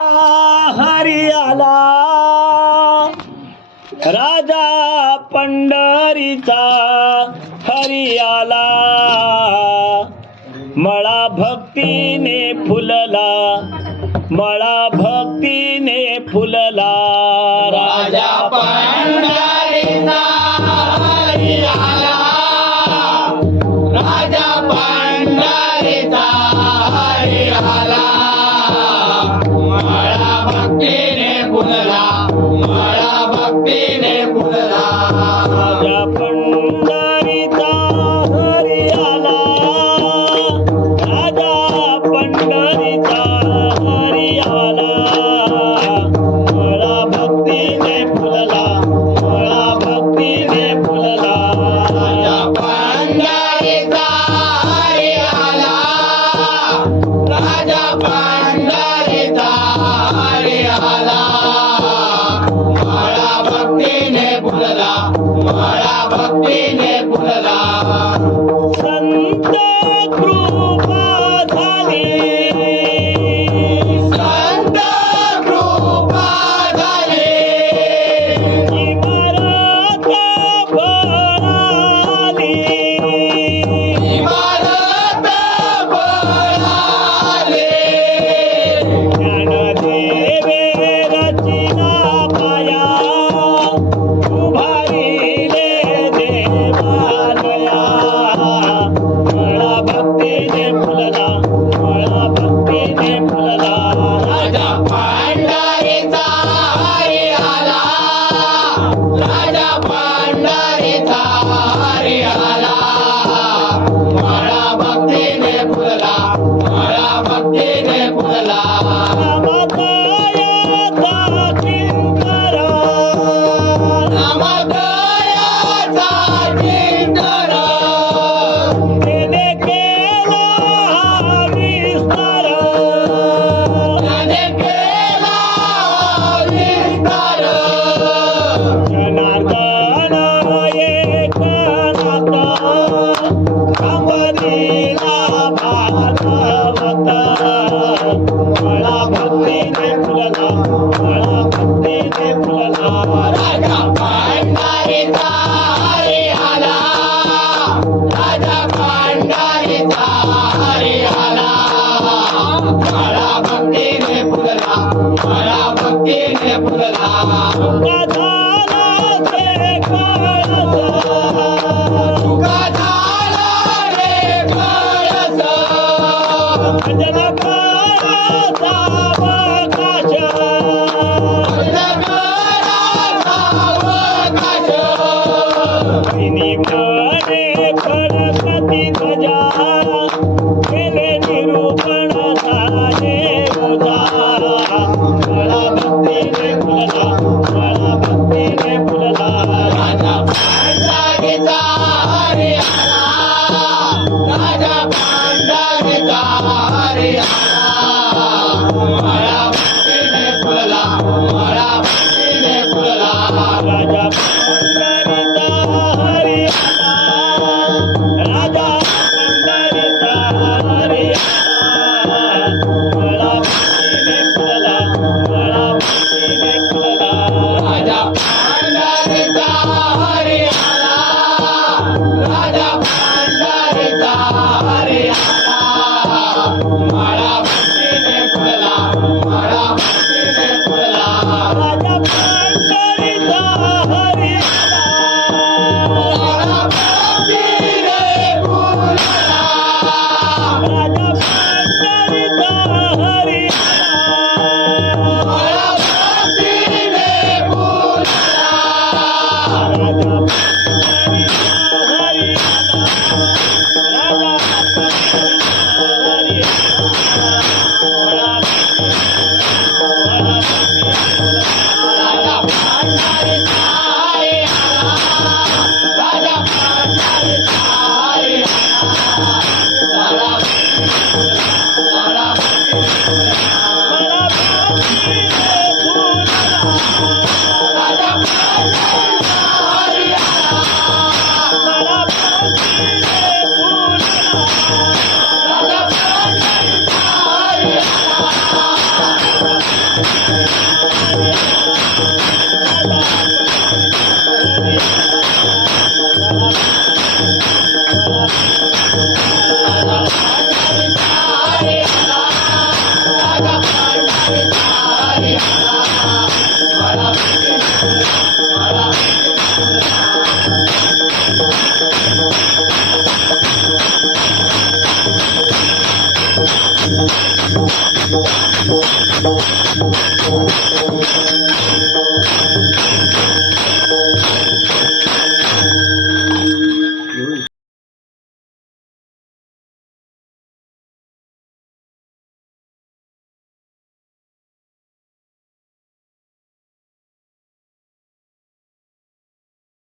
हरी आला राजा पंढरीचा, हरी आला मळा भक्तीने फुलला, मळा भक्तीने फुलला राजा पंढरीचा हरी आला, राजा पंढरीचा हरी आला, मळा भक्तीने फुलला, मळा भक्तीने फुलला. राजा पंढरीचा हरी आला, राजा पंढरीचा हरी आला, मळा भक्तीने फुलला, मळा भक्तीने फुलला. राजा पंढरीचा हरी आला, राजा पंढरीचा हरी आला, मळा भक्तीने फुलला, मळा भक्तीने फुलला. संत कृपा झाली, संत कृपा झाली, इमारत भराली, इमारत भराली, ज्ञानदेवे रचिना पाया, उभारिले देवालया, मळा भक्तीने फुलला, मळा भक्तीने फुलला. राजा पंढरीचा हरी आला, राजा पंढरीचा हरी आला, मळा भक्तीने फुलला, मळा भक्तीने फुलला. नामदयाचा किंकर, नामदयाचा किंकर, त्याने केला विस्तार, त्याने केला विस्तार. जनार्दन एकनाथ, अंबरीला भागवत, मळा भक्तीने फुलला, मळा भक्तीने फुलला. राजा पंढरीचा हरी आला, राजा पंढरीचा हरी आला, मळा भक्तीने फुलला, मळा भक्तीने फुलला. तुका झाला ते कळस, तुका झाला रे कळस, भजन कराचा अवकाश, जगराचा अवकाश. तिनी म्हणे फडकती ध्वजा, केले निरूपण झाले ओझा, मळा भक्तीने फुलला, मळा भक्तीने फुलला. राजा पंढरीचा हरी आला, राजा पंढरीचा हरी आला, मळा भक्तीने फुलला, मळा भक्तीने फुलला. राजा पंढरीचा हरी आला, राजा पंढरीचा हरी आला, मळा भक्तीने फुलला, राजा